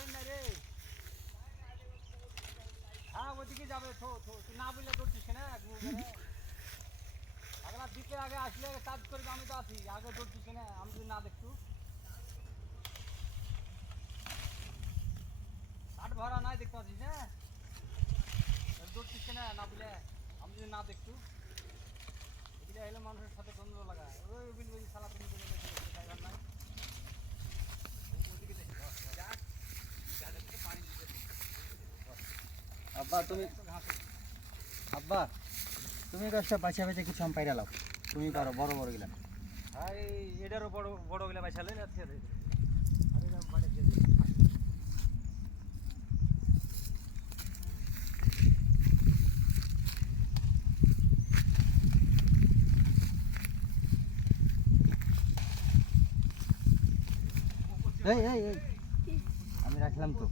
Current নাই রে। হ্যাঁ ওদিকে যাবে তো তুই না বললে তো ঠিক না আগলা দিকে আগে আসলে কাজ করবে, আমি তো আছি। আগে তোর পিছনে আমি যদি না দেখতু। কাঠ ভরা নাই দেখতে পাচ্ছিস হ্যাঁ? না তোর পিছনে না বুঝলে আমি যদি না দেখতু। এগুলো এলে মানুষের সাথে দ্বন্দ্ব লাগায়। ওই বিল ওই সালা তুমি আব্বা তুমি আব্বা তুমি গাছটা বাঁচিয়ে বাঁচিয়ে কিছু আম পাইরা লাও। তুমি পারো বড় বড় গেলাম আর এটারও বড় বড়গুলা বাইসালে না থেকে আরে না বাড়ি এই এই এই। আমি রাখলাম তো।